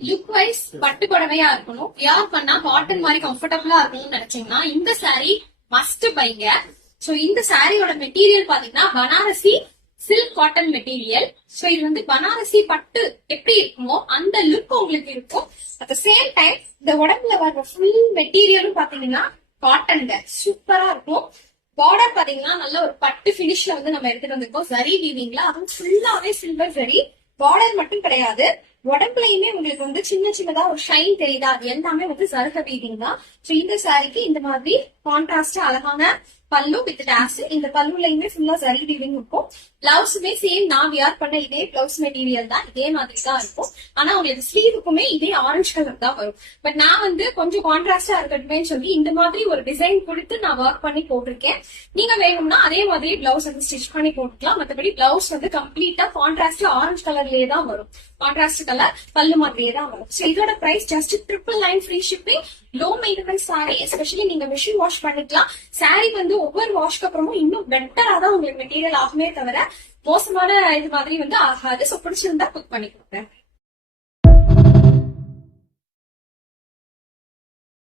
Look wise பட்டு புடவையா இருக்கணும், wear பண்ணா காட்டன் மாதிரி கம்ஃபர்டபுளா இருக்கணும்னு நினைச்சீங்கன்னா இந்த saree மஸ்ட் பைங்க. சோ இந்த சாரியோட மெட்டீரியல் பாத்தீங்கன்னா Banarasi silk cotton material. So இது வந்து பனாரசி பட்டு எப்படி இருக்குமோ அந்த லுக் உங்களுக்கு இருக்கும். அட் த சேம் டைம் இந்த உடம்புல வர்ற ஃபுல் மெட்டீரியலும் பாத்தீங்கன்னா காட்டன்ல சூப்பரா இருக்கும். பார்டர் பாத்தீங்கன்னா நல்ல ஒரு பட்டு பினிஷ்ல வந்து நம்ம எடுத்துட்டு வந்திருக்கோம். ஜரி வீவிங்ல, அதுவும் ஃபுல்லாவே சில்வர் ஜரி. பார்டர் மட்டும் கிடையாது, உடம்புலயுமே உங்களுக்கு வந்து சின்ன சின்னதா ஒரு ஷைன் தெரியுதா, அது எல்லாமே வந்து சருக வீவிங் தான். சோ இந்த சாரிக்கு இந்த மாதிரி கான்ட்ராஸ்டா அழகான பல்லு வித் டாஸ். இந்த பல்லுலயுமே ஃபுல்லா சரி வீவிங் இருக்கும். பிளவுஸுமே சேம் நான் வியர் பண்ண இதே பிளவுஸ் மெட்டீரியல் தான், இதே மாதிரி தான் இருக்கும். ஆனா உங்களுக்கு ஸ்லீவுக்குமே இதே ஆரஞ்சு கலர் தான் வரும். பட் நான் வந்து கொஞ்சம் கான்ட்ராஸ்டா இருக்கட்டுமே சொல்லி இந்த மாதிரி ஒரு டிசைன் கொடுத்து நான் ஒர்க் பண்ணி போட்டிருக்கேன். நீங்க வேணும்னா அதே மாதிரி பிளவுஸ் வந்து ஸ்டிச் பண்ணி போட்டுக்கலாம். மற்றபடி பிளவுஸ் வந்து கம்ப்ளீட்டா கான்ட்ராஸ்ட் ஆரஞ்சு கலர்லயே தான் வரும். கான்ட்ராஸ்ட் கலர் பல்லு மாதிரியே தான் வரும். சோ இதோட price just 999 free shipping. Low maintenance sari, especially நீங்க மிஷின் வாஷ் பண்ணிக்கலாம். சாரி வந்து ஒவ்வொரு வாஷ்க்கு அப்புறமும் இன்னும் பெட்டரா தான் உங்களுக்கு மெட்டீரியல் ஆகுமே தவிர மோசமான இது மாதிரி வந்து ஆகாது. சோ பிடிச்சிருந்தா குக் பண்ணி கொடுப்பேன்.